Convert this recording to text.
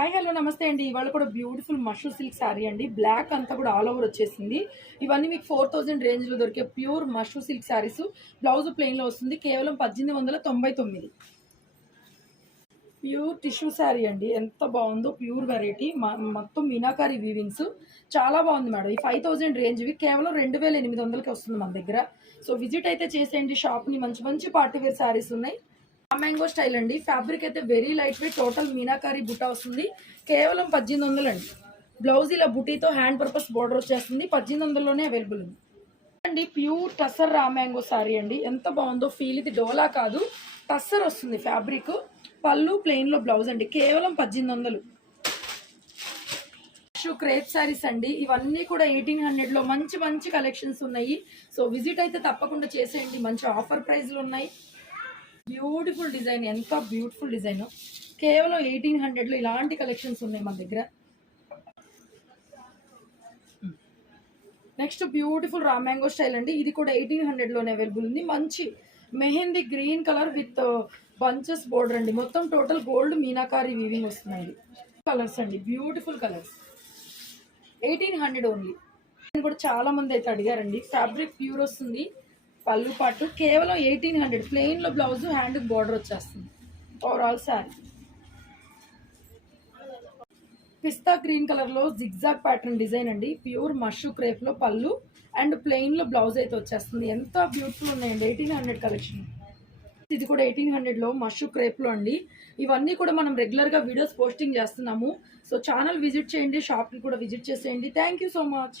Hi hello నమస్తే అండి. ఇవాళ కూడా బ్యూటిఫుల్ మషూ సిల్క్ శారీ అండి. బ్లాక్ అంతా కూడా ఆల్ ఓవర్ వచ్చేసింది. ఇవన్నీ మీకు ఫోర్ థౌజండ్ రేంజ్లో దొరికే pure Mashru silk sarees blouse ప్లెయిన్లో వస్తుంది. కేవలం పద్దెనిమిది వందల తొంభై తొమ్మిది. ప్యూర్ టిష్యూ శారీ అండి. ఎంత బాగుందో ప్యూర్ వెరైటీ మొత్తం మీనాకారి వీవింగ్స్ చాలా బాగుంది మేడం. ఈ ఫైవ్ థౌజండ్ రేంజ్వి కేవలం రెండు వేల ఎనిమిది వందలకి వస్తుంది మన దగ్గర. సో విజిట్ అయితే చేసేయండి. షాప్ని మంచి మంచి పార్టీవేర్ శారీస్ ఉన్నాయి. మ్యాంగో స్టైల్ అండి. ఫ్యాబ్రిక్ అయితే very light weight total meenakari బుట్ట వస్తుంది. కేవలం పద్దెనిమిది వందలు అండి. బ్లౌజ్ ఇలా బుటీతో హ్యాండ్ పర్పస్ బోర్డర్ వచ్చేస్తుంది. పద్దెనిమిది వందల్లోనే అవైలబుల్ ఉంది. అండి pure tussar raw mango sorry అండి. ఎంత బాగుందో ఫీల్ ఇది. డోలా కాదు టస్సర్ వస్తుంది ఫ్యాబ్రిక్ పళ్ళు ప్లెయిన్లో బ్లౌజ్ అండి. కేవలం పద్దెనిమిది వందలు. షూ క్రేప్ శారీస్ అండి. ఇవన్నీ కూడా ఎయిటీన్ హండ్రెడ్లో మంచి మంచి కలెక్షన్స్ ఉన్నాయి. సో విజిట్ అయితే తప్పకుండా చేసేయండి. మంచి ఆఫర్ ప్రైస్లు ఉన్నాయి. బ్యూటిఫుల్ డిజైన్ ఎంత బ్యూటిఫుల్ డిజైన్. కేవలం ఎయిటీన్ హండ్రెడ్లో ఇలాంటి కలెక్షన్స్ ఉన్నాయి మన దగ్గర. Next beautiful raw mango style అండి. ఇది కూడా ఎయిటీన్ హండ్రెడ్లోనే అవైలబుల్ ఉంది. మంచి mehndi green colour with bunches border అండి. మొత్తం టోటల్ గోల్డ్ మీనాకారి వీవింగ్ వస్తున్నాయి. కలర్స్ అండి beautiful colours. Eighteen hundred only. కూడా చాలా మంది అయితే అడిగారండి. ఫ్యాబ్రిక్ ప్యూర్ వస్తుంది. పళ్ళు పాటు కేవలం ఎయిటీన్ హండ్రెడ్ ప్లెయిన్లో బ్లౌజ్ హ్యాండ్ బార్డర్ వచ్చేస్తుంది. ఓవరాల్ శారీ పిస్తా గ్రీన్ కలర్లో జిగ్జాగ్ ప్యాటర్న్ డిజైన్ అండి. ప్యూర్ మషు క్రేప్లో పళ్ళు అండ్ ప్లెయిన్లో బ్లౌజ్ అయితే వచ్చేస్తుంది. ఎంత బ్యూటిఫుల్ ఉన్నాయండి. ఎయిటీన్ హండ్రెడ్ కలెక్షన్ ఇది కూడా ఎయిటీన్ హండ్రెడ్లో మషు క్రేప్లో అండి. ఇవన్నీ కూడా మనం రెగ్యులర్గా వీడియోస్ పోస్టింగ్ చేస్తున్నాము. సో ఛానల్ విజిట్ చేయండి. షాప్ని కూడా విజిట్ చేసేయండి. Thank you so much